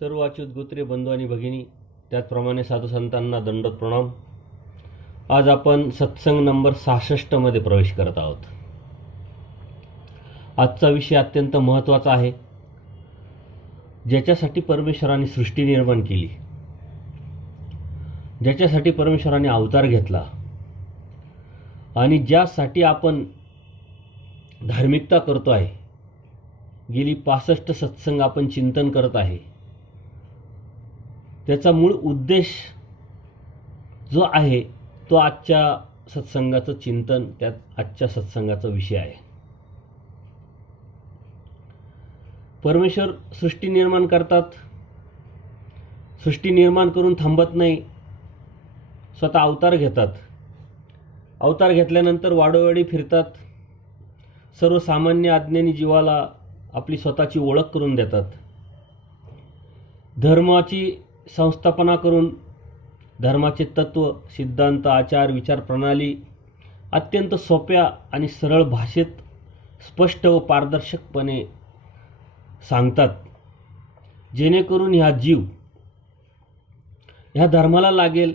सर्व अच्युत गोत्रे बंधू आणि भगिनी, त्याचप्रमाणे साधू संतांना दंडवत प्रणाम. आज आपण सत्संग नंबर 66 मध्ये प्रवेश करत आहोत. आजचा विषय अत्यंत महत्त्वाचा आहे, ज्याच्यासाठी परमेश्वराने सृष्टी निर्माण केली, ज्याच्यासाठी परमेश्वराने अवतार घेतला आणि ज्यासाठी आपण धार्मिकता करतो आहे. गेली 65 सत्संग आपण चिंतन करत आहे. त्याचा मूळ उद्देश जो आहे तो आजच्या सत्संगाचं चिंतन, त्यात आजच्या सत्संगाचा विषय आहे. परमेश्वर सृष्टी निर्माण करतात. सृष्टी निर्माण करून थांबत नाही, स्वतः अवतार घेतात. अवतार घेतल्यानंतर वाडोवाडी फिरतात. सर्वसामान्य अज्ञानी जीवाला आपली स्वतःची ओळख करून देतात. धर्माची संस्थापना करून धर्माचे तत्व, सिद्धांत, आचार, विचार प्रणाली अत्यंत सोप्या आणि सरळ भाषेत स्पष्ट व पारदर्शकपणे सांगतात, जेणेकरून ह्या जीव ह्या धर्माला लागेल,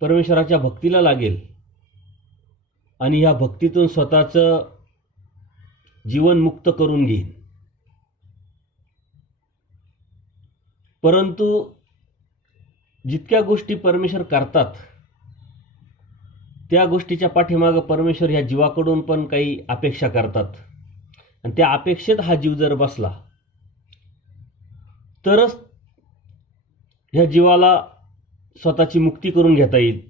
परमेश्वराच्या भक्तीला लागेल आणि ह्या भक्तीतून स्वतःचं जीवन मुक्त करून घेईन. परंतु जितक्या गोष्टी परमेश्वर करतात, त्या गोष्टीच्या पाठीमागं परमेश्वर ह्या जीवाकडून पण काही अपेक्षा करतात. आणि त्या अपेक्षेत हा जीव जर बसला तरच ह्या जीवाला स्वतःची मुक्ती करून घेता येईल.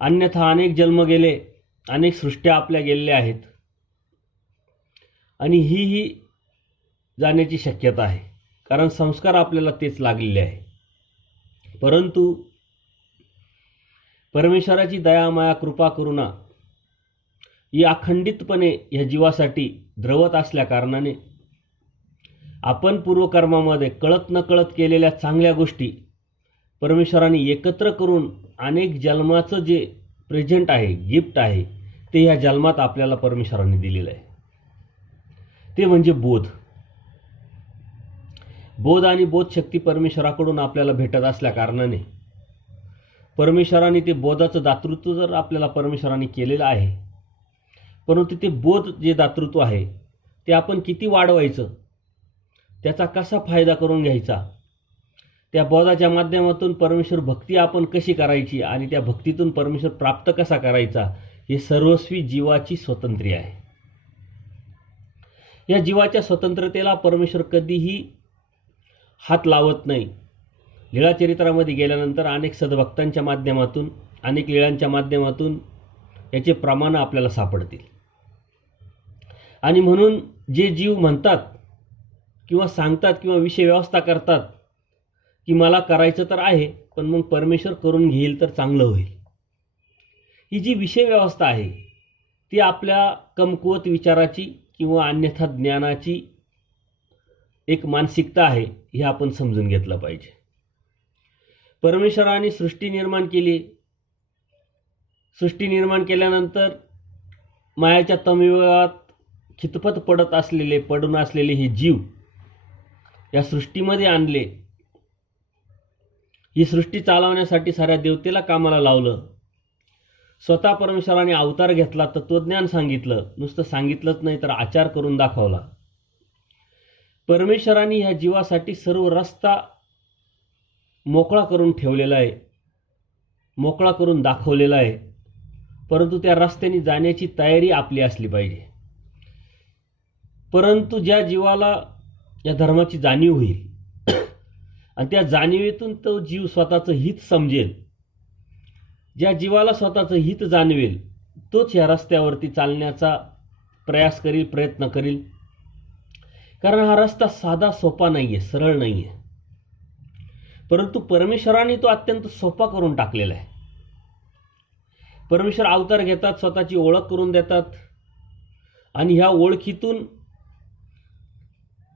अन्यथा अनेक जन्म गेले, अनेक सृष्ट्या आपल्या गेलेल्या आहेत आणि ही जाण्याची शक्यता आहे, कारण संस्कार आपल्याला तेच लागलेले आहे. परंतु परमेश्वराची दया, माया, कृपा, करुणा ही अखंडितपणे ह्या जीवासाठी द्रवत असल्या कारणाने आपण पूर्वकर्मामध्ये कळत नकळत केलेल्या चांगल्या गोष्टी परमेश्वराने एकत्र करून अनेक जन्माचं जे प्रेझेंट आहे, गिफ्ट आहे, ते ह्या जन्मात आपल्याला परमेश्वराने दिलेलं आहे. ते म्हणजे बोध. बोध आणि बोधशक्ती परमेश्वराकडून आपल्याला भेटत असल्या कारणाने परमेश्वराने ते बोधाचं दातृत्व जर आपल्याला परमेश्वराने केलेलं आहे, परंतु ते बोध जे दातृत्व आहे ते आपण किती वाढवायचं, त्याचा कसा फायदा करून घ्यायचा, त्या बोधाच्या माध्यमातून परमेश्वर भक्ती आपण कशी करायची आणि त्या भक्तीतून परमेश्वर प्राप्त कसा करायचा, हे सर्वस्वी जीवाची स्वातंत्र्य आहे. या जीवाच्या स्वतंत्रतेला परमेश्वर कधीही हात लावत नाही. लीळाचरित्रामध्ये गेल्यानंतर अनेक सद्भक्तांच्या माध्यमातून, अनेक लीळांच्या माध्यमातून याचे प्रमाण आपल्याला सापडतील. आणि म्हणून जे जीव म्हणतात किंवा सांगतात किंवा विषय व्यवस्था करतात की मला करायचं तर आहे, पण मग परमेश्वर करून घेईल तर चांगलं होईल, ही जी विषय व्यवस्था आहे ती आपल्या कमकुवत विचाराची किंवा अन्यथा ज्ञानाची एक मानसिकता आहे, हे आपण समजून घेतलं पाहिजे. परमेश्वराने सृष्टी निर्माण केली. सृष्टी निर्माण केल्यानंतर मायाच्या तमयुगात खितपत पडून असलेले हे जीव या सृष्टीमध्ये आणले. ही सृष्टी चालवण्यासाठी साऱ्या देवतेला कामाला लावलं. स्वतः परमेश्वराने अवतार घेतला, तत्वज्ञान सांगितलं. नुसतं सांगितलंच नाही तर आचार करून दाखवला. परमेश्वराने ह्या जीवासाठी सर्व रस्ता मोकळा करून ठेवलेला आहे, मोकळा करून दाखवलेला आहे. परंतु त्या रस्त्याने जाण्याची तयारी आपली असली पाहिजे. परंतु ज्या जीवाला या धर्माची जाणीव होईल आणि त्या जाणीवेतून तो जीव स्वतःचं हित समजेल, ज्या जीवाला स्वतःचं हित जाणवेल, तोच या रस्त्यावरती चालण्याचा प्रयास करील, प्रयत्न करील. कारण हा रस्ता साधा सोपा नाही आहे, सरळ नाही आहे. परंतु परमेश्वराने तो अत्यंत सोपा करून टाकलेला आहे. परमेश्वर अवतार घेतात, स्वतःची ओळख करून देतात आणि ह्या ओळखीतून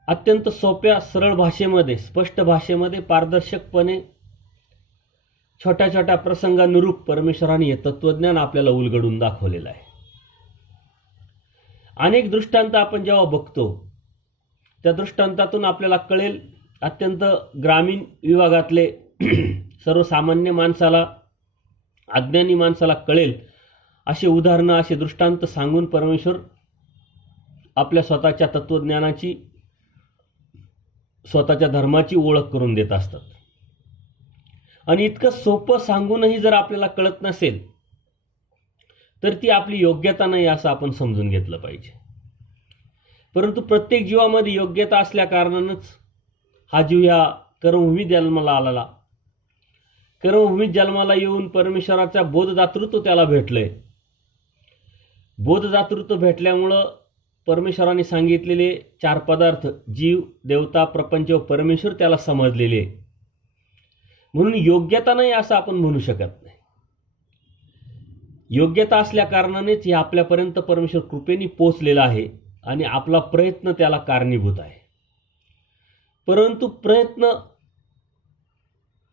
अत्यंत सोप्या सरळ भाषेमध्ये, स्पष्ट भाषेमध्ये, पारदर्शकपणे छोट्या छोट्या प्रसंगानुरूप परमेश्वराने हे तत्वज्ञान आपल्याला उलगडून दाखवलेलं आहे. अनेक दृष्टांत आपण जेव्हा बघतो त्या दृष्टांतातून आपल्याला कळेल, अत्यंत ग्रामीण विभागातले सर्वसामान्य माणसाला, अज्ञानी माणसाला कळेल असे उदाहरणं, असे दृष्टांत सांगून परमेश्वर आपल्या स्वतःच्या तत्त्वज्ञानाची, स्वतःच्या धर्माची ओळख करून देत असतात. आणि इतकं सोपं सांगूनही जर आपल्याला कळत नसेल तर ती आपली योग्यता नाही असं आपण समजून घेतलं पाहिजे. परंतु प्रत्येक जीवामध्ये योग्यता असल्या कारणानंच हा जीव ह्या कर्मभूमीत जन्माला आलेला. कर्मभूमीत जन्माला येऊन परमेश्वराचा बोधदातृत्व त्याला भेटलंय. बोधदातृत्व भेटल्यामुळं परमेश्वराने सांगितलेले 4 पदार्थ, जीव, देवता, प्रपंच व परमेश्वर त्याला समजलेले. म्हणून योग्यता नाही असं आपण म्हणू शकत नाही. योग्यता असल्या कारणानेच हे आपल्यापर्यंत परमेश्वर कृपेने पोचलेला आहे आणि आपला प्रयत्न त्याला कारणीभूत आहे. परंतु प्रयत्न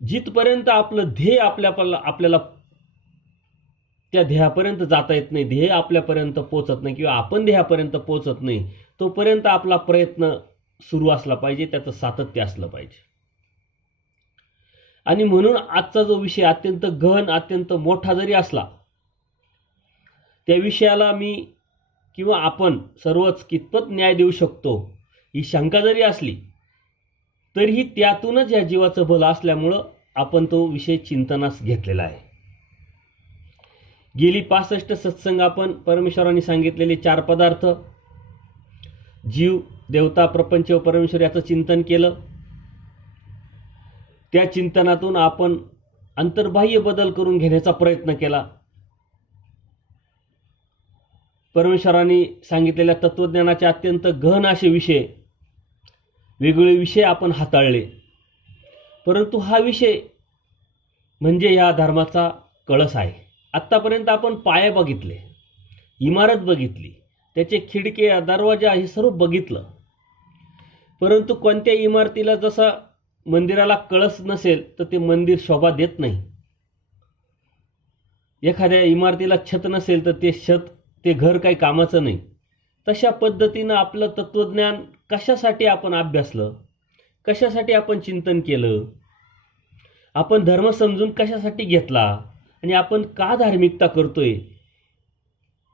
जिथपर्यंत आपलं ध्येय आपल्याला त्या ध्येयापर्यंत जाता येत नाही, ध्येय आपल्यापर्यंत पोचत नाही किंवा आपण ध्येयापर्यंत पोचत नाही, तोपर्यंत आपला प्रयत्न सुरू असला पाहिजे, त्याचं सातत्य असलं पाहिजे. आणि म्हणून आजचा जो विषय अत्यंत गहन, अत्यंत मोठा जरी असला, त्या विषयाला मी किंवा आपण सर्वच कितपत न्याय देऊ शकतो ही शंका जरी असली तरीही त्यातूनच या जीवाचं भलं असल्यामुळं आपण तो विषय चिंतनास घेतलेला आहे. गेली 65 सत्संग आपण परमेश्वरांनी सांगितलेले 4 पदार्थ, जीव, देवता, प्रपंच व परमेश्वर याचं चिंतन केलं. त्या चिंतनातून आपण अंतर्बाह्य बदल करून घेण्याचा प्रयत्न केला. परमेश्वरांनी सांगितलेल्या तत्त्वज्ञानाचे अत्यंत गहन असे विषय, वेगवेगळे विषय आपण हाताळले. परंतु हा विषय म्हणजे या धर्माचा कळस आहे. आत्तापर्यंत आपण पाया बघितले, इमारत बघितली, त्याचे खिडके, दरवाजा हे सर्व बघितलं. परंतु कोणत्या इमारतीला जसा मंदिराला कळस नसेल तर ते मंदिर शोभा देत नाही. एखाद्या इमारतीला छत नसेल तर ते घर काही कामाचं नाही. तशा पद्धतीनं आपलं तत्त्वज्ञान कशासाठी आपण अभ्यासलं, कशासाठी आपण चिंतन केलं, आपण धर्म समजून कशासाठी घेतला आणि आपण का धार्मिकता करतोय,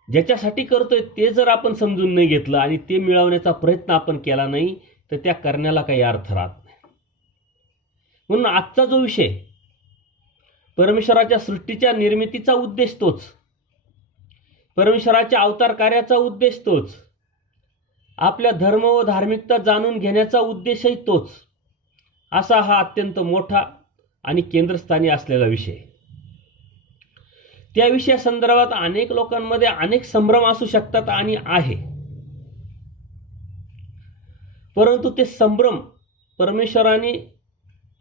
ज्याच्यासाठी करतोय ते जर आपण समजून नाही घेतलं आणि ते मिळवण्याचा प्रयत्न आपण केला नाही तर त्या करण्याला काही अर्थ राहत नाही. म्हणून आजचा जो विषय, परमेश्वराच्या सृष्टीच्या निर्मितीचा उद्देश तोच, परमेश्वराच्या अवतार कार्याचा उद्देश तोच, आपल्या धर्म व धार्मिकता जाणून घेण्याचा उद्देशही तोच, असा हा अत्यंत मोठा आणि केंद्रस्थानी असलेला विषय. त्या विषयासंदर्भात अनेक लोकांमध्ये अनेक संभ्रम असू शकतात आणि आहे. परंतु ते संभ्रम परमेश्वराने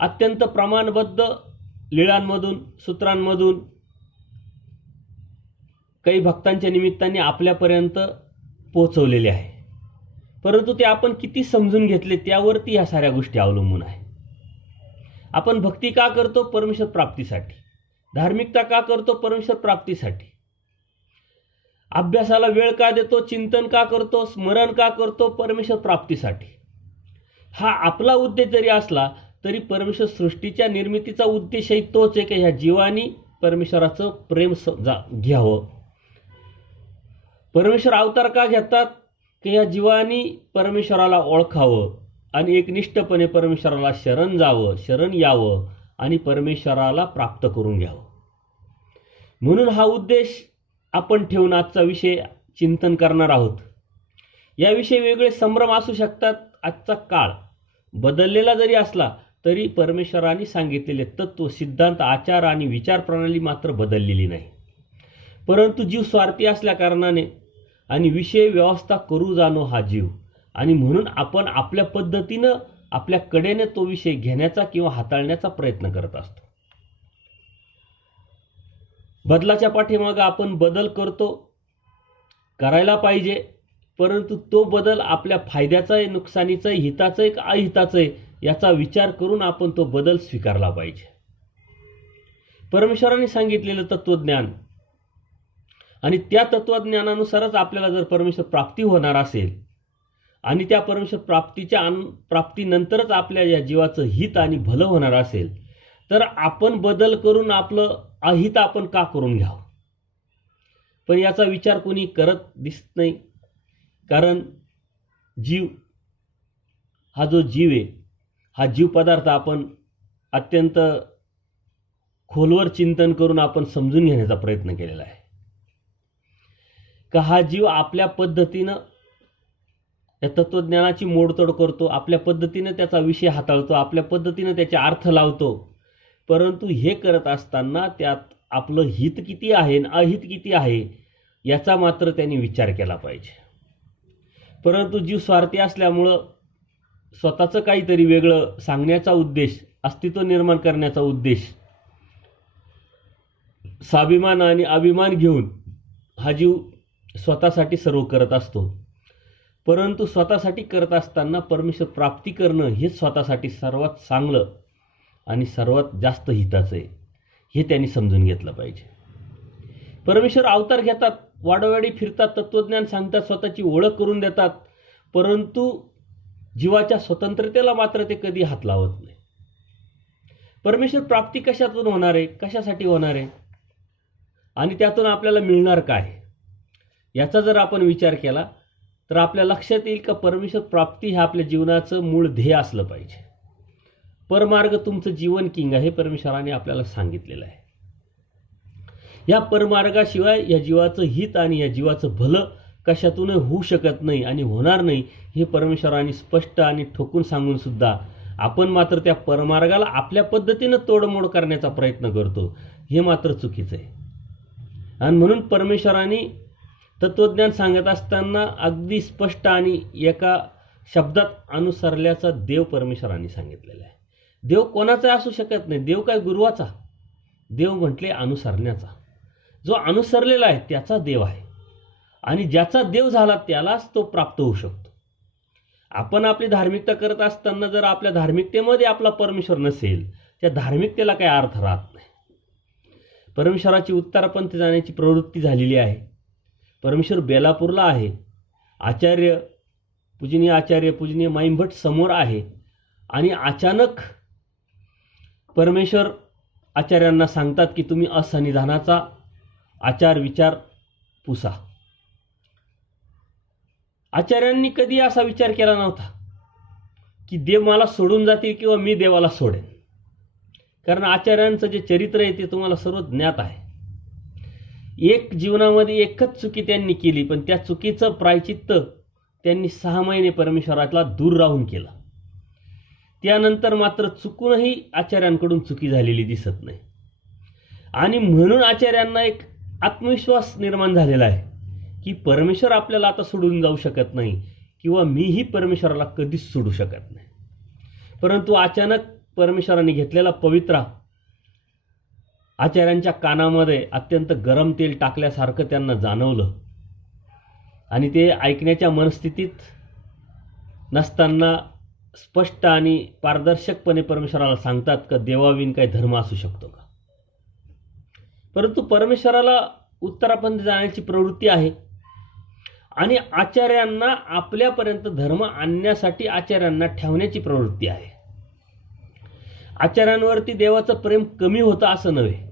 अत्यंत प्रमाणबद्ध लीळांमधून, सूत्रांमधून, काही भक्तांच्या निमित्ताने आपल्यापर्यंत पोहोचवलेले आहे. परंतु ते आपण किती समजून घेतले त्यावरती ह्या साऱ्या गोष्टी अवलंबून आहे. आपण भक्ती का करतो? परमेश्वर प्राप्तीसाठी. धार्मिकता का करतो? परमेश्वर प्राप्तीसाठी. अभ्यासाला वेळ का देतो? चिंतन का करतो? स्मरण का करतो? परमेश्वर प्राप्तीसाठी. हा आपला उद्देश जरी असला तरी परमेश्वर सृष्टीच्या निर्मितीचा उद्देशही तोच आहे की ह्या जीवानी परमेश्वराचं प्रेम घ्यावं. परमेश्वर अवतार का घेतात? की ह्या जीवानी परमेश्वराला ओळखावं आणि एकनिष्ठपणे परमेश्वराला शरण जावं, शरण यावं आणि परमेश्वराला प्राप्त करून घ्यावं. म्हणून हा उद्देश आपण ठेवून आजचा विषय चिंतन करणार आहोत. याविषयी वेगळे संभ्रम असू शकतात. आजचा काळ बदललेला जरी असला तरी परमेश्वराने सांगितलेले तत्व, सिद्धांत, आचार आणि विचारप्रणाली मात्र बदललेली नाही. परंतु जीव स्वार्थी असल्या कारणाने आणि विषय व्यवस्था करू जाणो हा जीव, आणि म्हणून आपण आपल्या पद्धतीनं, आपल्या कडेने तो विषय घेण्याचा किंवा हाताळण्याचा प्रयत्न करत असतो. बदलाच्या पाठीमागे आपण बदल करतो, करायला पाहिजे, परंतु तो बदल आपल्या फायद्याचा आहे, नुकसानीचा आहे, हिताचा आहे का अहिताचा आहे याचा विचार करून आपण तो बदल स्वीकारला पाहिजे. परमेश्वराने सांगितलेलं तत्त्वज्ञान आणि त्या तत्त्वज्ञानानुसारच आपल्याला जर परमेश्वर प्राप्ती होणार असेल आणि त्या परमेश्वर प्राप्तीनंतरच आपल्या या जीवाचं हित आणि भलं होणार असेल, तर आपण बदल करून आपलं अहित आपण का करून घ्यावं? पण याचा विचार कोणी करत दिसत नाही. कारण जीव हा जो जीव आहे, हा जीव पदार्थ आपण अत्यंत खोलवर चिंतन करून आपण समजून घेण्याचा प्रयत्न केलेला आहे. का हा जीव आपल्या पद्धतीनं या तत्त्वज्ञानाची मोडतोड करतो, आपल्या पद्धतीनं त्याचा विषय हाताळतो, आपल्या पद्धतीनं त्याचे अर्थ लावतो. परंतु हे करत असताना त्यात आपलं हित किती आहे आणि अहित किती आहे याचा मात्र त्यांनी विचार केला पाहिजे. परंतु जीव स्वार्थी असल्यामुळं स्वतःचं काहीतरी वेगळं सांगण्याचा उद्देश, अस्तित्व निर्माण करण्याचा उद्देश, स्वाभिमान आणि अभिमान घेऊन हा जीव स्वतःसाठी सर्व करत असतो. परंतु स्वतःसाठी करत असताना परमेश्वर प्राप्ती करणं हे स्वतःसाठी सर्वात चांगलं आणि सर्वात जास्त हिताचं आहे, हे त्यांनी समजून घेतलं पाहिजे. परमेश्वर अवतार घेतात, वाडोवाडी फिरतात, तत्त्वज्ञान सांगतात, स्वतःची ओळख करून देतात, परंतु जीवाच्या स्वतंत्रतेला मात्र ते कधी हात लावत नाही. परमेश्वर प्राप्ती कशातून होणार आहे, कशासाठी होणार आहे आणि त्यातून आपल्याला मिळणार काय, याचा जर आपण विचार केला तर आपल्या लक्षात येईल का परमेश्वर प्राप्ती हे आपल्या जीवनाचं मूळ ध्येय असलं पाहिजे. परमार्ग तुमचं जीवन किंग आहे, परमेश्वराने आपल्याला सांगितलेलं आहे. या परमार्गाशिवाय या जीवाचं हित आणि या जीवाचं भलं कशातूनही होऊ शकत नाही आणि होणार नाही, हे परमेश्वराने स्पष्ट आणि ठोकून सांगून सुद्धा आपण मात्र त्या परमार्गाला आपल्या पद्धतीनं तोडमोड करण्याचा प्रयत्न करतो, हे मात्र चुकीचं आहे. आणि म्हणून परमेश्वराने तत्त्वज्ञान सांगत असताना अगदी स्पष्ट आणि एका शब्दात अनुसरल्याचा देव परमेश्वराने सांगितलेला आहे. देव कोणाचा असू शकत नाही, देव काय गुरुवाचा, देव म्हटले अनुसरण्याचा. जो अनुसरलेला आहे त्याचा देव आहे आणि ज्याचा देव झाला त्यालाच तो प्राप्त होऊ शकतो. आपण आपली धार्मिकता करत असताना जर आपल्या धार्मिकतेमध्ये आपला परमेश्वर नसेल, त्या धार्मिकतेला काही अर्थ राहत नाही. परमेश्वराची उत्तरापंथी जाण्याची प्रवृत्ती झालेली आहे. परमेश्वर बेलापूरला आहे, पूजनीय माईंभट समोर आहे आणि अचानक परमेश्वर आचार्यांना सांगतात की तुम्ही असन्निधानाचा आचार विचार पुसा. आचार्यांनी कधी असा विचार केला नव्हता की देव मला सोडून जातील किंवा मी देवाला सोडेन, कारण आचार्यांचं जे चरित्र आहे ते तुम्हाला सर्व ज्ञात आहे. एक जीवनामध्ये एकच चुकी त्यांनी केली, पण त्या चुकीचं प्रायचित्त त्यांनी 6 महिने परमेश्वराला दूर राहून केलं. त्यानंतर मात्र चुकूनही आचार्यांकडून चुकी झालेली दिसत नाही आणि म्हणून आचार्यांना एक आत्मविश्वास निर्माण झालेला आहे की परमेश्वर आपल्याला आता सोडून जाऊ शकत नाही किंवा मीही परमेश्वराला कधीच सोडू शकत नाही. परंतु अचानक परमेश्वराने घेतलेला पवित्रा आचार्यांच्या कानामध्ये अत्यंत गरम तेल टाकल्यासारखं त्यांना जाणवलं आणि ते ऐकण्याच्या मनस्थितीत नसताना स्पष्ट आणि पारदर्शकपणे परमेश्वराला सांगतात का देवाविन काही धर्म असू शकतो का. परंतु परमेश्वराला उत्तरापंथी जाण्याची प्रवृत्ती आहे आणि आचार्यांना आपल्यापर्यंत धर्म आणण्यासाठी आचार्यांना ठेवण्याची प्रवृत्ती आहे. आचार्यांवरती देवाचं प्रेम कमी होतं असं नव्हे,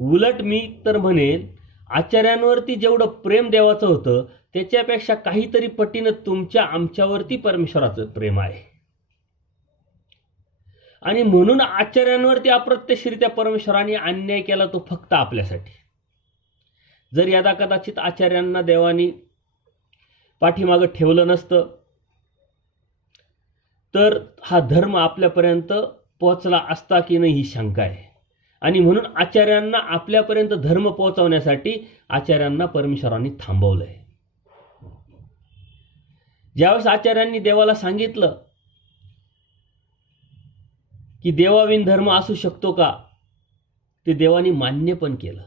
उलट मी तर म्हणेन आचार्यांवरती जेवढं प्रेम देवाचं होतं त्याच्यापेक्षा काहीतरी पटीनं तुमच्या आमच्यावरती परमेश्वराचं प्रेम आहे आणि म्हणून आचार्यांवरती अप्रत्यक्षरित्या परमेश्वराने अन्याय केला तो फक्त आपल्यासाठी. जर यदा कदाचित आचार्यांना देवानी पाठीमागं ठेवलं नसतं तर हा धर्म आपल्यापर्यंत पोहोचला असता की नाही ही शंका आहे आणि म्हणून आचार्यांना आपल्यापर्यंत धर्म पोहोचवण्यासाठी आचार्यांना परमेश्वरांनी थांबवलं आहे. ज्यावेळेस आचार्यांनी देवाला सांगितलं की देवाविन धर्म असू शकतो का, ते देवानी मान्य पण केलं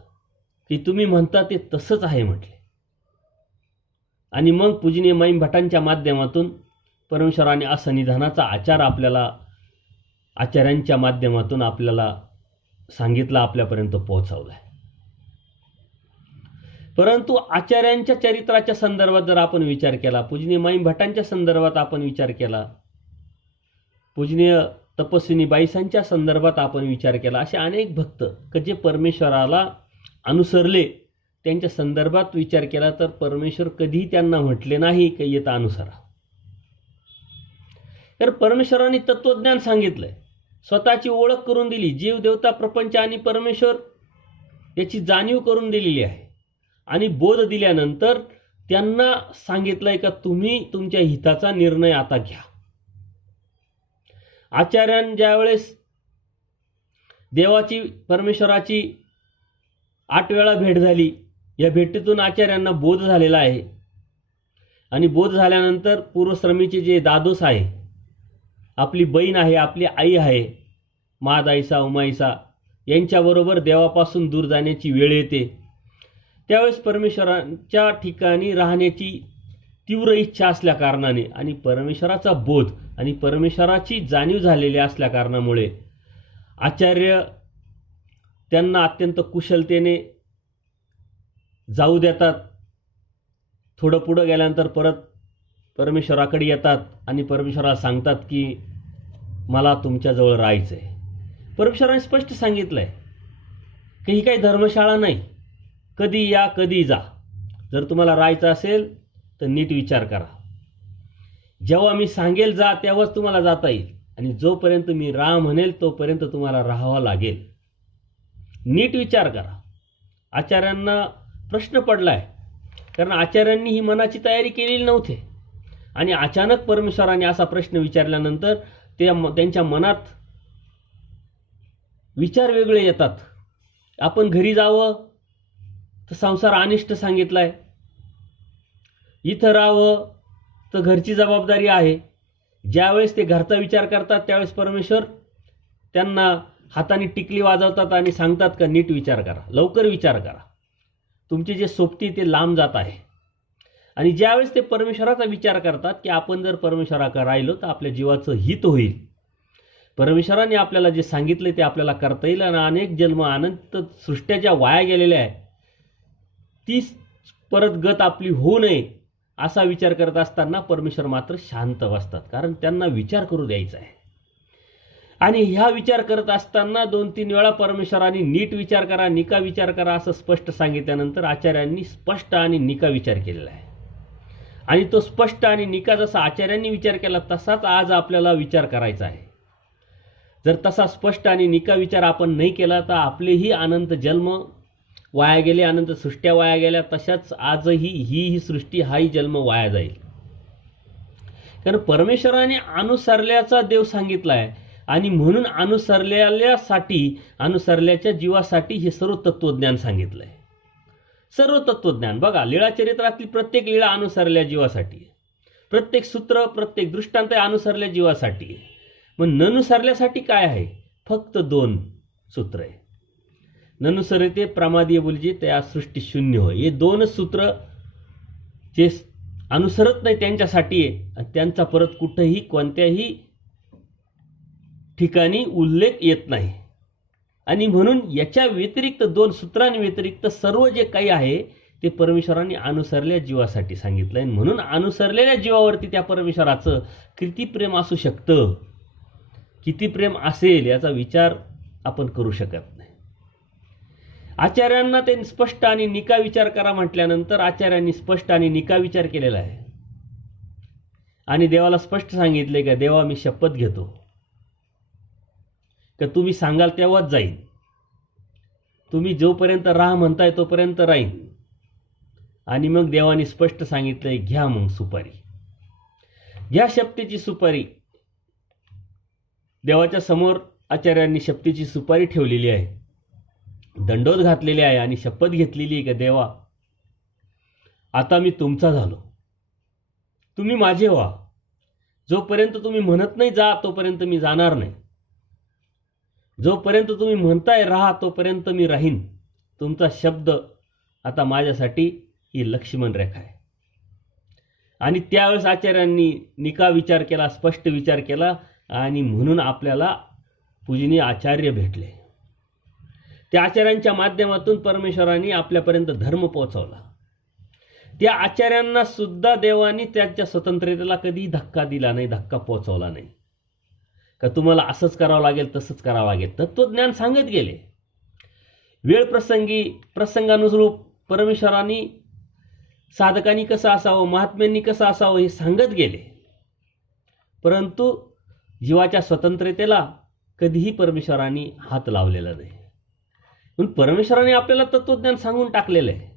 की तुम्ही म्हणता ते तसंच आहे म्हटले. आणि मग पूजनीय माईम भटांच्या माध्यमातून परमेश्वराने असन्निधानाचा आचार आपल्याला आचार्यांच्या माध्यमातून आपल्याला सांगितलं, आपल्यापर्यंत पोहोचवला आहे. परंतु आचार्यांच्या चरित्राच्या संदर्भात जर आपण विचार केला, पूजनीय माई भटांच्या संदर्भात आपण विचार केला, पूजनीय तपस्विनी बाईसांच्या संदर्भात आपण विचार केला, असे अनेक भक्त की जे परमेश्वराला अनुसरले, त्यांच्या संदर्भात विचार केला तर परमेश्वर कधीही त्यांना म्हटले नाही की येता अनुसरा. तर परमेश्वराने तत्वज्ञान सांगितलंय, स्वतःची ओळख करून दिली, जीव, देवता, प्रपंच आणि परमेश्वर याची जाणीव करून दिलेली आहे. आणि बोध दिल्यानंतर त्यांना सांगितलंय का तुम्ही तुमच्या हिताचा निर्णय आता घ्या. आचार्यां ज्यावेळेस देवाची, परमेश्वराची 8 वेळा भेट झाली, या भेटीतून आचार्यांना बोध झालेला आहे. आणि बोध झाल्यानंतर पूर्वश्रमीचे जे दादोस आहे, आपली बहीण आहे, आपली आई आहे, महादाईसा, उमाईसा, यांच्याबरोबर देवापासून दूर जाण्याची वेळ येते. त्यावेळेस परमेश्वराच्या ठिकाणी राहण्याची तीव्र इच्छा असल्या कारणाने आणि परमेश्वराचा बोध आणि परमेश्वराची जाणीव झालेली असल्या कारणामुळे आचार्य त्यांना अत्यंत कुशलतेने जाऊ देतात. थोडं पुढं गेल्यानंतर परत परमेश्वराकडे येतात आणि परमेश्वराला सांगतात की मला तुमच्याजवळ राहायचं आहे. परमेश्वराने स्पष्ट सांगितलं आहे की ही काही धर्मशाळा नाही, कधी या कधी जा. जर तुम्हाला राहायचं असेल तर नीट विचार करा. जेव्हा मी सांगेल जा तेव्हाच तुम्हाला जाता येईल, आणि जोपर्यंत मी राहा म्हणेल तोपर्यंत तुम्हाला राहावं लागेल. नीट विचार करा. आचार्यांना प्रश्न पडला आहे, कारण आचार्यांनी ही मनाची तयारी केलेली नव्हती. आणि अचानक परमेश्वराने असा प्रश्न विचारल्यानंतर त्यांच्या मनात विचार वेगळे येतात. आपण घरी जावं तर संसार अनिष्ट सांगितला आहे, इथं राहावं तर घरची जबाबदारी आहे. ज्यावेळेस ते घरचा विचार करतात त्यावेळेस परमेश्वर त्यांना हाताने टिकली वाजवतात आणि सांगतात का नीट विचार करा, लवकर विचार करा, तुमची जे सोबती ते लांब जात आहे. आणि ज्यावेळेस ते परमेश्वराचा विचार करतात की आपण जर परमेश्वराकडे राहिलो तर आपल्या जीवाचं हित होईल, परमेश्वराने आपल्याला जे सांगितले ते आपल्याला करता येईल, आणि अनेक जन्म अनंत सृष्ट्या ज्या वाया गेलेल्या आहे तीच परत गत आपली होऊ नये असा विचार करत असताना परमेश्वर मात्र शांत बसतात, कारण त्यांना विचार करू द्यायचा आहे. आणि ह्या विचार करत असताना 2-3 वेळा परमेश्वराने नीट विचार करा, निका विचार करा असं स्पष्ट सांगितल्यानंतर आचार्यांनी स्पष्ट आणि निका विचार केलेला आहे. आणि तो स्पष्ट आणि निका जसा आचार्यांनी विचार केला तसाच आज आपल्याला विचार करायचा आहे. जर तसा स्पष्ट आणि निका विचार आपण नाही केला तर आपलेही अनंत जन्म वाया गेले, अनंत सृष्ट्या वाया गेल्या, तशाच आजही ही सृष्टी, हाही जन्म वाया जाईल. कारण परमेश्वराने अनुसरल्याचा देव सांगितला आहे, आणि म्हणून अनुसरल्यासाठी, अनुसरल्याच्या जीवासाठी हे सर्व तत्वज्ञान सांगितलं आहे. सर्व तत्वज्ञान बघा, लीळाचरित्रातली प्रत्येक लीळा अनुसरल्या जीवासाठी आहे, प्रत्येक सूत्र, प्रत्येक दृष्टांत अनुसरल्या जीवासाठी आहे. मग ननुसरल्यासाठी काय आहे? फक्त 2 सूत्र आहे. ननुसरते प्रमादीय बोलजे त्या सृष्टी शून्य होय. हे 2च सूत्र जे अनुसरत नाही त्यांच्यासाठी आहे. त्यांचा परत कुठेही कोणत्याही ठिकाणी उल्लेख येत नाही. आणि म्हणून याच्या व्यतिरिक्त 2 सूत्रांव्यतिरिक्त सर्व जे काही आहे ते परमेश्वराने अनुसरल्या जीवासाठी सांगितलं आहे. म्हणून अनुसरलेल्या जीवावरती त्या परमेश्वराचं किती प्रेम असू शकतं, किती प्रेम असेल याचा विचार आपण करू शकत नाही. आचार्यांना ते स्पष्ट आणि निका विचार करा म्हटल्यानंतर आचार्यांनी स्पष्ट आणि निका विचार केलेला आहे. आणि देवाला स्पष्ट सांगितले का देवा मी शपथ घेतो का तुम्ही सांगाल तेव्हाच जाईन, तुम्ही जोपर्यंत राहा म्हणताय तोपर्यंत राहीन. आणि मग देवाने स्पष्ट सांगितलंय घ्या मग सुपारी, घ्या शपथेची सुपारी. देवाच्या समोर आचार्यांनी शपथेची सुपारी ठेवलेली आहे, दंडोत घातलेले आहे आणि शपथ घेतलेली आहे का देवा आता मी तुमचा झालो, तुम्ही माझे व्हा. जोपर्यंत तुम्ही म्हणत नाही जा तोपर्यंत मी जाणार नाही, जोपर्यंत तुम्ही म्हणताय राहा तोपर्यंत मी राहीन. तुमचा शब्द आता माझ्यासाठी ही लक्ष्मण रेखा आहे. आणि त्यावेळेस आचार्यांनी निका विचार केला, स्पष्ट विचार केला, आणि म्हणून आपल्याला पूजनीय आचार्य भेटले. त्या आचार्यांच्या माध्यमातून परमेश्वराने आपल्यापर्यंत धर्म पोहोचवला. त्या आचार्यांना सुद्धा देवानी त्यांच्या स्वतंत्रतेला कधी धक्का दिला नाही, धक्का पोचवला नाही का तुम्हाला असंच करावं लागेल तसंच करावं लागेल. तत्त्वज्ञान सांगत गेले. वेळ प्रसंगानुरूप परमेश्वरांनी साधकांनी कसं असावं, महात्म्यांनी कसं असावं हे सांगत गेले. परंतु जीवाच्या स्वतंत्रतेला कधीही परमेश्वरांनी हात लावलेला नाही. म्हणून परमेश्वराने आपल्याला तत्त्वज्ञान सांगून टाकलेलं आहे.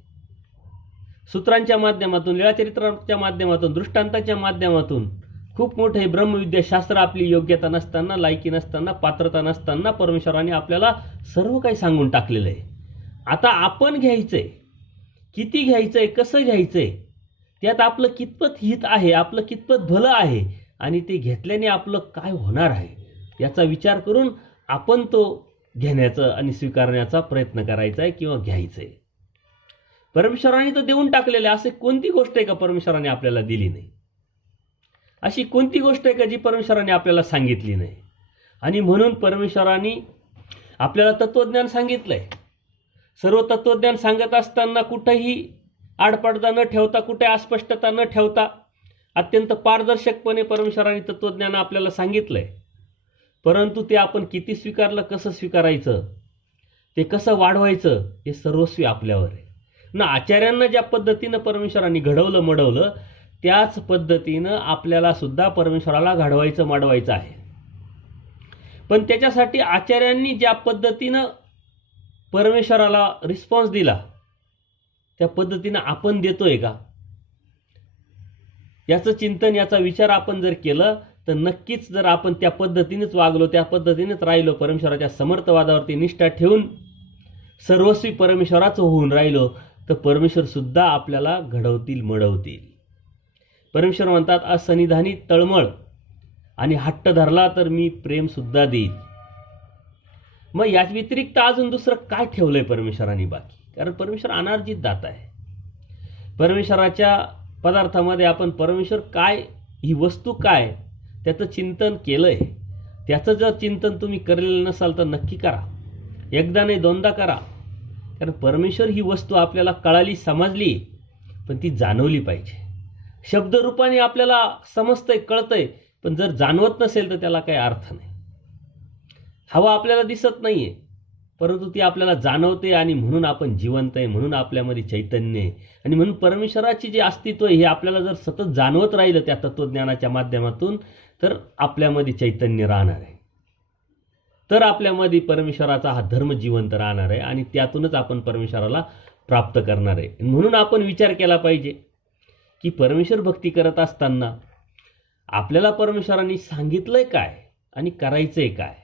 सूत्रांच्या माध्यमातून, लीळाचरित्राच्या माध्यमातून, दृष्टांताच्या माध्यमातून खूप मोठे ब्रह्मविद्याशास्त्र आपली योग्यता नसताना, लायकी नसताना, पात्रता नसताना परमेश्वराने आपल्याला सर्व काही सांगून टाकलेलं आहे. आता आपण घ्यायचंय, किती घ्यायचंय, कसं घ्यायचंय, त्यात आपलं कितपत हित आहे, आपलं कितपत भलं आहे आणि ते घेतल्याने आपलं काय होणार आहे याचा विचार करून आपण तो घेण्याचं आणि स्वीकारण्याचा प्रयत्न करायचा आहे किंवा घ्यायचं आहे. परमेश्वराने तर देऊन टाकलेलं आहे. असे कोणती गोष्ट आहे का परमेश्वराने आपल्याला दिली नाही? अशी कोणती गोष्ट आहे का जी परमेश्वराने आपल्याला सांगितली नाही? आणि म्हणून परमेश्वराने आपल्याला तत्त्वज्ञान सांगितलं आहे. सर्व तत्त्वज्ञान सांगत असताना कुठेही आडपडदा न ठेवता, कुठे अस्पष्टता न ठेवता अत्यंत पारदर्शकपणे परमेश्वराने तत्त्वज्ञान आपल्याला सांगितलं आहे. परंतु ते आपण किती स्वीकारलं, कसं स्वीकारायचं, ते कसं वाढवायचं हे सर्वस्वी आपल्यावर आहे ना. आचार्यांना ज्या पद्धतीनं परमेश्वराने घडवलं मडवलं त्याच पद्धतीनं आपल्याला सुद्धा परमेश्वराला घडवायचं माडवायचं आहे. पण त्याच्यासाठी आचार्यांनी ज्या पद्धतीनं परमेश्वराला रिस्पॉन्स दिला त्या पद्धतीनं आपण देतोय का याचं चिंतन, याचा विचार आपण जर केलं तर नक्कीच जर आपण त्या पद्धतीनेच वागलो, त्या पद्धतीनेच राहिलो, परमेश्वराच्या समर्थवादावरती निष्ठा ठेवून सर्वस्वी परमेश्वराचं होऊन राहिलो तर परमेश्वरसुद्धा आपल्याला घडवतील मडवतील. परमेश्वर म्हणतात, असनिधानी तळमळ आणि हट्ट धरला तर मी प्रेमसुद्धा देईल. मग याच व्यतिरिक्त अजून दुसरं काय ठेवलं आहे परमेश्वराने बाकी? कारण परमेश्वर अनार्जित दाता आहे. परमेश्वराच्या पदार्थामध्ये आपण परमेश्वर काय, ही वस्तू काय, त्याचं चिंतन केलं आहे. त्याचं जर चिंतन तुम्ही केलेलं नसाल तर नक्की करा. एकदा नाही दोनदा करा. कारण परमेश्वर ही वस्तू आपल्याला कळाली, समजली, पण ती जाणवली पाहिजे. शब्दरूपाने आपल्याला समजतंय, कळतंय, पण जर जाणवत नसेल तर त्याला काही अर्थ नाही. हवा आपल्याला दिसत नाही आहे परंतु ती आपल्याला जाणवते आणि म्हणून आपण जिवंत आहे, म्हणून आपल्यामध्ये चैतन्य आहे. आणि म्हणून परमेश्वराची जे अस्तित्व आहे हे आपल्याला जर सतत जाणवत राहिलं त्या तत्त्वज्ञानाच्या माध्यमातून तर आपल्यामध्ये चैतन्य राहणार आहे. तर आपल्यामध्ये परमेश्वराचा हा धर्म जिवंत राहणार आहे आणि त्यातूनच आपण परमेश्वराला प्राप्त करणार आहे. म्हणून आपण विचार केला पाहिजे की परमेश्वर भक्ती करत असताना आपल्याला परमेश्वरांनी सांगितलंय काय आणि करायचंय काय.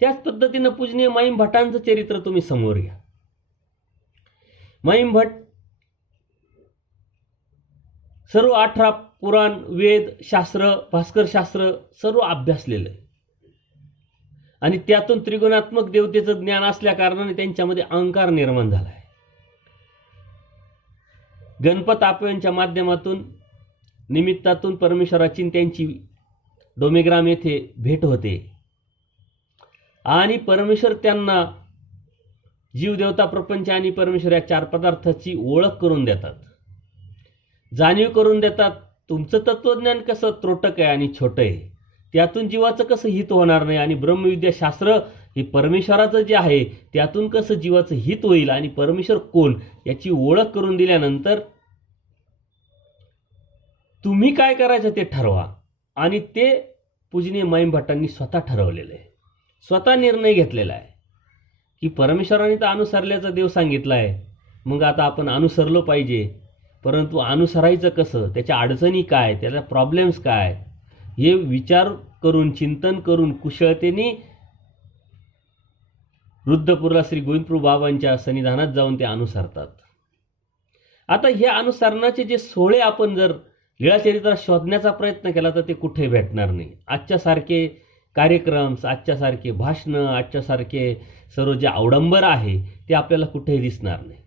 त्याच पद्धतीनं पूजनीय माईम भटांचं चरित्र तुम्ही समोर घ्या. माईम भट सर्व 18 पुराण, वेद, शास्त्र, भास्कर शास्त्र सर्व अभ्यासलेलं आहे आणि त्यातून त्रिगुणात्मक देवतेचं ज्ञान असल्या कारणाने त्यांच्यामध्ये अहंकार निर्माण झाला आहे. गणपत आपयांच्या माध्यमातून निमित्तातून परमेश्वराची त्यांची डोमेग्राम येथे भेट होते आणि परमेश्वर त्यांना जीवदेवता, प्रपंच आणि परमेश्वर या 4 पदार्थाची ओळख करून देतात, जाणीव करून देतात. तुमचं तत्त्वज्ञान कसं त्रोटक आहे आणि छोटं आहे, त्यातून जीवाचं कसं हित होणार नाही आणि ब्रह्मविद्याशास्त्र हे परमेश्वराचं जे आहे त्यातून कसं जीवाचं हित होईल आणि परमेश्वर कोण याची ओळख करून दिल्यानंतर तुम्ही काय करायचं ते ठरवा. आणि ते पूजनीय माईम भट्टांनी स्वतः ठरवलेलं आहे, स्वतः निर्णय घेतलेला आहे की परमेश्वराने तर अनुसरल्याचा देव सांगितला आहे, मग आता आपण अनुसरलो पाहिजे. परंतु अनुसरायचं कसं, त्याच्या अडचणी काय, त्याला प्रॉब्लेम्स काय हे विचार करून, चिंतन करून कुशळतेने रुद्रपूरला श्री गोविंदप्रभू बाबांच्या सन्निधानात जाऊन ते अनुसरतात. आता हे अनुसरणाचे जे सोहळे आपण जर लीळाचरित्रात शोधण्याचा प्रयत्न केला तर ते कुठे भेटणार नाही. आजच्यासारखे कार्यक्रम, आजच्यासारखे भाषणं, आजच्यासारखे सर्व जे अवडंबर आहे ते आपल्याला कुठेही दिसणार नाही.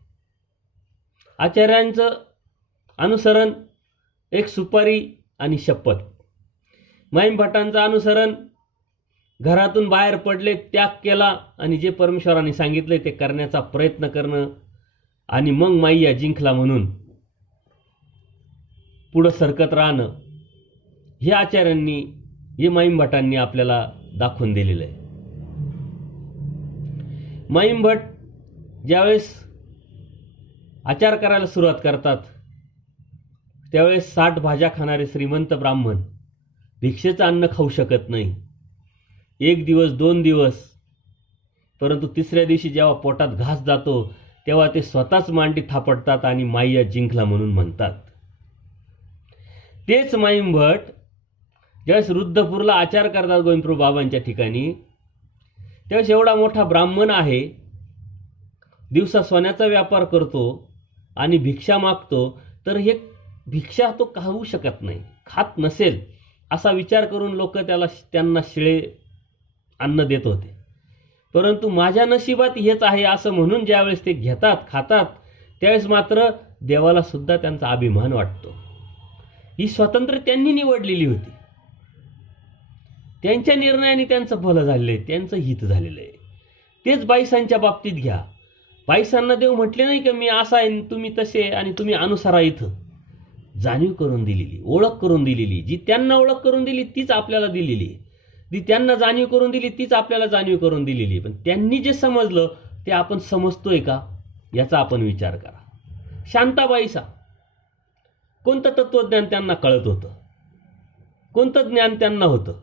आचार्यांचं अनुसरण एक सुपारी आणि शपथ. माईम भटांचं अनुसरण घरातून बाहेर पडले, त्याग केला आणि जे परमेश्वराने सांगितले ते करण्याचा प्रयत्न करणं आणि मग माईया जिंकला म्हणून पुढं सरकत राहणं हे आचार्यांनी, हे माईमभटांनी आपल्याला दाखवून दिलेलं आहे. माईमभट ज्यावेळेस आचार करायला सुरुवात करतात त्यावेळेस 60 भाज्या खाणारे श्रीमंत ब्राह्मण भिक्षेचं अन्न खाऊ शकत नाही. 1 दिवस 2 दिवस, परंतु तिसऱ्या दिवशी जेव्हा पोटात घास जातो तेव्हा ते स्वतःच मांडी थापडतात आणि माय्या जिंकला म्हणून म्हणतात. तेच माईमभट ज्यावेळेस रुद्धपूरला आचार करतात गोविंदप्रभू बाबांच्या ठिकाणी, त्यावेळेस एवढा मोठा ब्राह्मण आहे, दिवसा सोन्याचा व्यापार करतो आणि भिक्षा मागतो, तर हे भिक्षा तो खाऊ शकत नाही, खात नसेल असा विचार करून लोक त्यांना शिळे अन्न देत होते. परंतु माझ्या नशिबात हेच आहे असं म्हणून ज्यावेळेस ते घेतात खातात त्यावेळेस मात्र देवाला सुद्धा त्यांचा अभिमान वाटतो. ही स्वातंत्र्य त्यांनी निवडलेली होती, त्यांच्या निर्णयाने त्यांचं भलं झालेलं आहे, त्यांचं हित झालेलं आहे. तेच बाईसांच्या बाबतीत घ्या. बाईसांना देव म्हटले नाही की मी असा आहे तुम्ही तसे आणि तुम्ही अनुसरा. इथं जाणीव करून दिलेली, ओळख करून दिलेली, जी त्यांना ओळख करून दिली तीच आपल्याला दिलेली, जी त्यांना जाणीव करून दिली तीच आपल्याला जाणीव करून दिलेली. पण त्यांनी जे समजलं ते आपण समजतोय का याचा आपण विचार करा. शांताबाईसा कोणतं तत्त्वज्ञान त्यांना कळत होतं, कोणतं ज्ञान त्यांना होतं,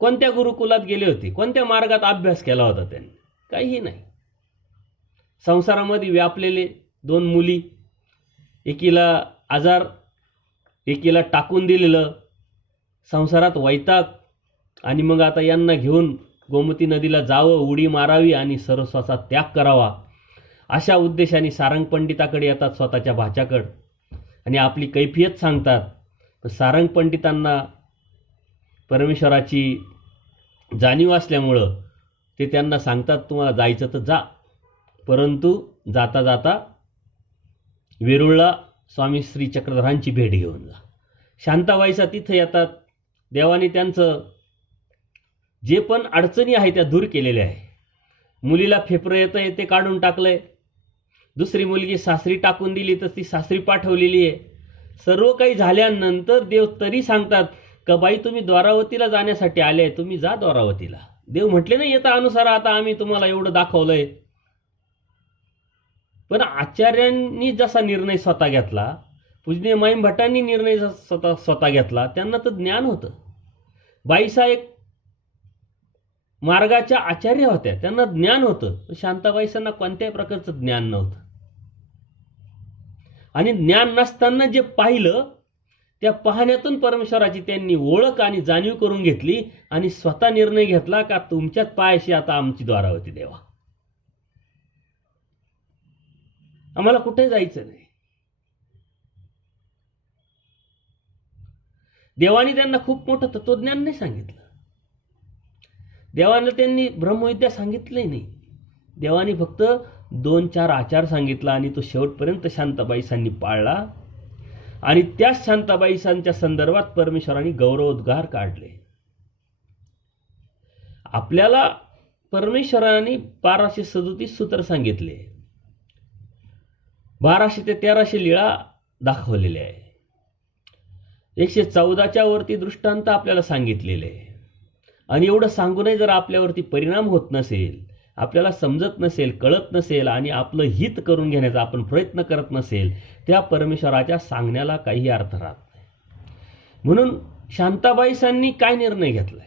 कोणत्या गुरुकुलात गेले होते, कोणत्या मार्गात अभ्यास केला होता त्यांनी? काहीही नाही. संसारामध्ये व्यापलेले 2 मुली, एकीला आजार, एकीला टाकून दिलेलं, संसारात वैताग, आणि मग आता यांना घेऊन गोमती नदीला जावं, उडी मारावी आणि सर्वस्वाचा त्याग करावा अशा उद्देशाने सारंग पंडिताकडे येतात, स्वतःच्या भाच्याकडं, आणि आपली कैफियत सांगतात. पण सारंग पंडितांना परमेश्वराची जाणीव असल्यामुळं ते त्यांना सांगतात तुम्हाला जायचं तर जा, परंतु जाता जाता वेरूळला स्वामी श्री चक्रधरांची भेट घेऊन जा. शांताबाईसा तिथं येतात. देवाने त्यांचं जे पण अडचणी आहे त्या दूर केलेल्या आहे. मुलीला फेफरं येतं ते काढून टाकलंय, दुसरी मुलगी सासरी टाकून दिली तर ती सासरी पाठवलेली आहे. सर्व काही झाल्यानंतर देव तरी सांगतात का बाई तुम्ही द्वारावतीला जाण्यासाठी आले, तुम्ही जा द्वारावतीला. देव म्हटले नाही येता अनुसार आता आम्ही तुम्हाला एवढं दाखवलंय. पण आचार्यांनी जसा निर्णय स्वतः घेतला, पूजनीय माईमभटांनी निर्णय स्वतः घेतला, त्यांना तर ज्ञान होतं. बाईसा एक मार्गाच्या आचार्य होत्या, त्यांना ज्ञान होतं. शांताबाईसांना कोणत्याही प्रकारचं ज्ञान नव्हतं. आणि ज्ञान नसताना जे पाहिलं त्या पाहण्यातून परमेश्वराची त्यांनी ओळख आणि जाणीव करून घेतली आणि स्वतः निर्णय घेतला का तुमच्याच पायाशी आता आमची द्वारावती देवा, आम्हाला कुठे जायचं नाही. देवाने त्यांना खूप मोठं तत्वज्ञान नाही सांगितलं, देवाने त्यांनी ब्रह्मविद्या सांगितलंही नाही. देवाने फक्त 2-4 आचार सांगितला आणि तो शेवटपर्यंत शांताबाईसांनी पाळला. आणि त्याच शांताबाईसांच्या संदर्भात परमेश्वराने गौरवोद्गार काढले. आपल्याला परमेश्वराने 1237 सूत्र सांगितले, 1200 ते 1300 लीळा दाखवलेल्या आहे, 114च्या वरती दृष्टांत आपल्याला सांगितलेले आहे. आणि एवढं सांगूनही जर आपल्यावरती परिणाम होत नसेल, आपल्याला समजत नसेल, कळत नसेल आणि आपलं हित करून घेण्याचा आपण प्रयत्न करत नसेल, त्या परमेश्वराच्या सांगण्याला काही अर्थ राहत नाही. म्हणून शांताबाईसांनी काय निर्णय घेतलाय,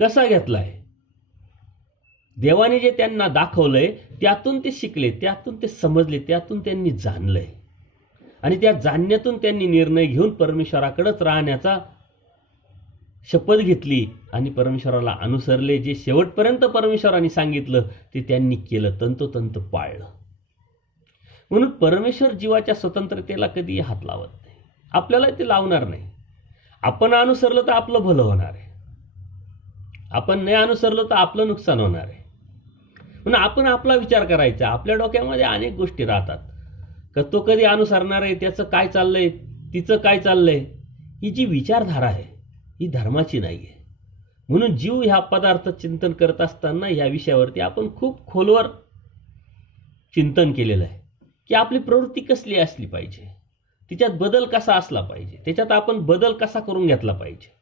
कसा घेतलाय, देवाने जे त्यांना दाखवलंय त्यातून ते शिकले, त्यातून ते समजले, त्यातून त्यांनी जाणलंय. आणि त्या जाणण्यातून त्यांनी निर्णय घेऊन परमेश्वराकडेच राहण्याचा शपथ घेतली आणि परमेश्वराला अनुसरले. जे शेवटपर्यंत परमेश्वराने सांगितलं ते त्यांनी केलं, तंतोतंत पाळलं. म्हणून परमेश्वर जीवाच्या स्वतंत्रतेला कधी हात लावत नाही, आपल्याला ते लावणार नाही. आपण अनुसरलं तर आपलं भलं होणार आहे, आपण नाही अनुसरलं तर आपलं नुकसान होणार आहे. म्हणून आपण आपला विचार करायचा. आपल्या डोक्यामध्ये अनेक गोष्टी राहतात का तो कधी अनुसरणार आहे, त्याचं काय चाललंय, तिचं काय चाललंय. ही जी विचारधारा आहे ही धर्माची नाही आहे. म्हणून जीव ह्या पदार्थ चिंतन करत असताना ह्या विषयावरती आपण खूप खोलवर चिंतन केलेलं आहे की आपली प्रवृत्ती कसली असली पाहिजे, तिच्यात बदल कसा असला पाहिजे, त्याच्यात आपण बदल कसा करून घेतला पाहिजे,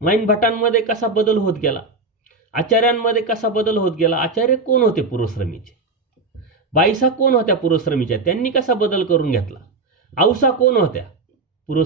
माईन भटांमध्ये कसा बदल होत गेला, आचार्यांमध्ये कसा बदल होत गेला, आचार्य कोण होते पुरोश्रमीचे, बाईसा कोण होत्या पुरोश्रमीच्या, त्यांनी कसा बदल करून घेतला, औसा कोण होत्या पुरोश्रमी